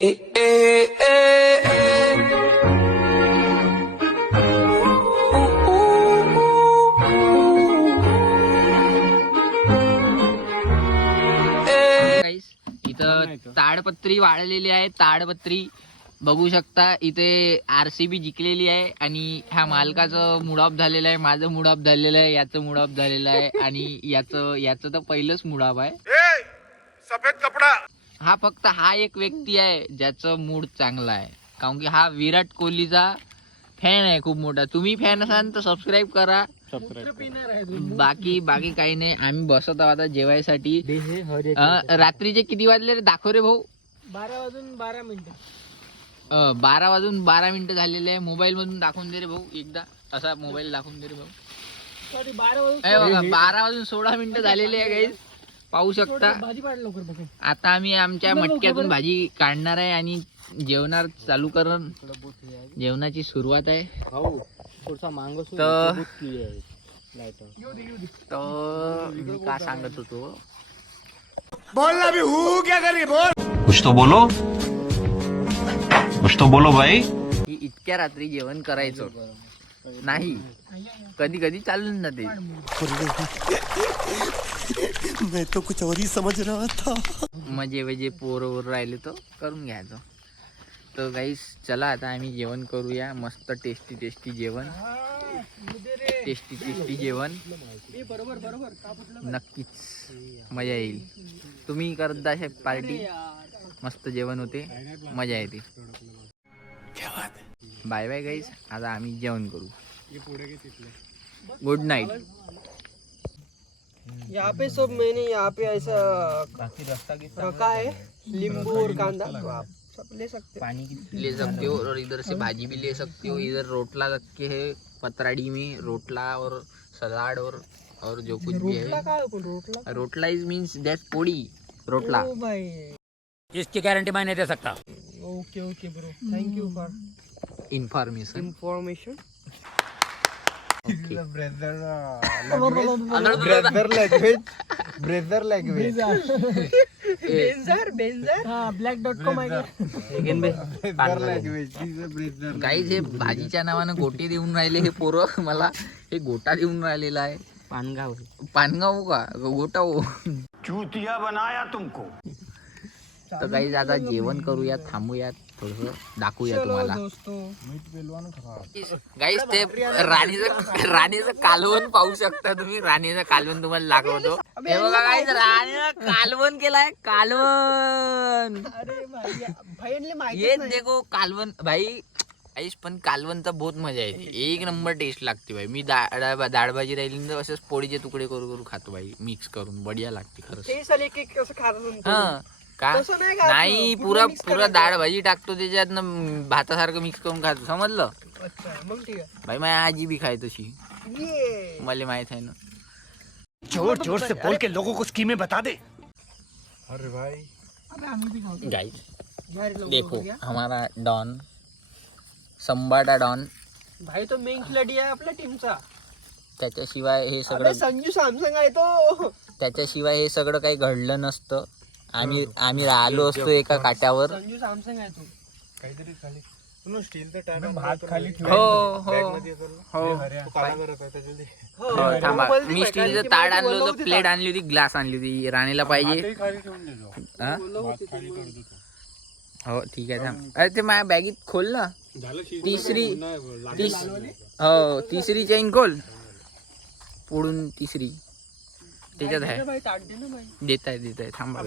इथं ताडपत्री वाळलेली आहे. ताडपत्री बघू शकता. इथे RCB जिंकलेली आहे आणि ह्या मालकाचं मूड ऑफ झालेलं आहे, माझं मूड ऑफ झालेलं आहे, याचं मूड ऑफ झालेलं आहे आणि याचं तर पहिलंच मूड ऑफ आहे. सफेद कपडा. हा फक्त हा एक व्यक्ती आहे ज्याचं मूड चांगला आहे, कारण की हा विराट कोहलीचा फॅन आहे खूप मोठा. तुम्ही फॅन असाल तर सबस्क्राईब करा. बाकी काही नाही. आम्ही बसत आहोत आता जेवायसाठी. रात्रीचे किती वाजले रे दाखव रे भाऊ? 12 वाजून 12 मिनिटं. 12 वाजून 12 मिनिटं झालेले आहे. मोबाईल मधून दाखवून दे रे भाऊ एकदा. असा मोबाईल दाखवून दे रे भाऊ. सॉरी 12 वाजून बघा 12 वाजून 16 मिनिटं झालेले आहे गाईज. पाहू शकता. भाजी पाड लवकर बघ. आता आम्ही आमच्या मटक्यातून भाजी काढणार आहे आणि जेवणार चालू करून. जेवणाची सुरुवात आहे. तर मी का सांगत होतो, बोलना भी हूँ क्या करी बोल. कुछ तो बोलो भाई. की इतक्या रात्री जेवण करायचं नाही, कधी कधी चालून जाते. मैं तो कुछ और ही समझ रहा था. मजे पोरं राहिले तर करून घ्यायचं. तर गाईस चला आता आम्ही जेवण करूया. मस्त टेस्टी जेवण. टेस्टी जेवण नक्कीच मजा येईल. तुम्ही करत जा पार्टी. मस्त जेवण होते, मजा येते. बाय बाय गाईस. आता आम्ही जेवण करू. Good night. यहाँ पे सब मैंने यहाँ पे ऐसा रखा है, नींबू और कांदा, तो आप सब ले सकते हो. पानी ले सकते हो और इधर से भाजी भी ले सकते हो. इधर रोटला रख के है पतराड़ी में, रोटला और सलाड और जो कुछ भी रोटला है. काय आहे पण रोटला? रोटला इज मीन्स दैट पोड़ी. रोटला. ओ भाई. इसकी गारंटी मैं नहीं दे सकता. Okay bro. Thank you for information. Information. Brother language. बेंजर black.com आहे का? गाईज हे भाजीच्या नावानं गोटे देऊन राहिले हे पोरं मला. हे गोटा देऊन राहिलेला आहे. पानगाव का गोटा हो. चूतिया बनाया तुमको. तर गाईज आता जेवण करूया, थांबूया, थोडस दाखवूया तुम्हाला. गाईज ते राणीचं कालवण पाहू शकता तुम्ही. राणीचं कालवण तुम्हाला दाखवतो. हे बघा गाईज, राणीनं कालवण केलाय. कालवण. अरे भाई माहिती ये देखो कालवण भाई. आईश पण कालवणचा बहुत मजा येते. एक नंबर टेस्ट लागते भाई. मी डाळ भाजी राहिली तर असेच पोळीचे तुकडे करू खातो भाई, मिक्स करून. बढिया लागते खरंच. ते साले एक असं खात हा का तसं नाही का? नाही, पुरा डाळ भाजी टाकतो त्याच्यात, भातासारखं मिक्स करून खातो. समजलं अच्छा मग ठीक आहे. भाई माझी आजी बी खाय तशी. ये मला माहित आहे ना. जोर से बोल के लोगों को स्कीमें बता दे. अरे भाई अबे आम्ही भी खाऊ. गाइस देखो हमारा डॉन, संबाटा डॉन. भाई तो मेन खिलाडी आहे आपल्या टीमचा. त्याच्याशिवाय हे अबे सगळं संजू सॅमसंग आहे तो. त्याच्याशिवाय हे सगळं काही घडलं नसतं. आम्ही राहिलो असतो एका काट्यावर. संजू सॅमसंग आहे तो. काहीतरी खाली स्टीलचं भात खाली हो थांबा. मी स्टीलचं ताट आणलं होतं, प्लेट आणली होती, ग्लास आणली होती. राणीला पाहिजे. हो ठीक आहे थांब. अरे ते माझ्या बॅगीत खोल ना. तिसरी चेन खोल. पुढून तिसरी त्याच्यात आहे. भाई ताट दे ना भाई. देत आहे थांबा.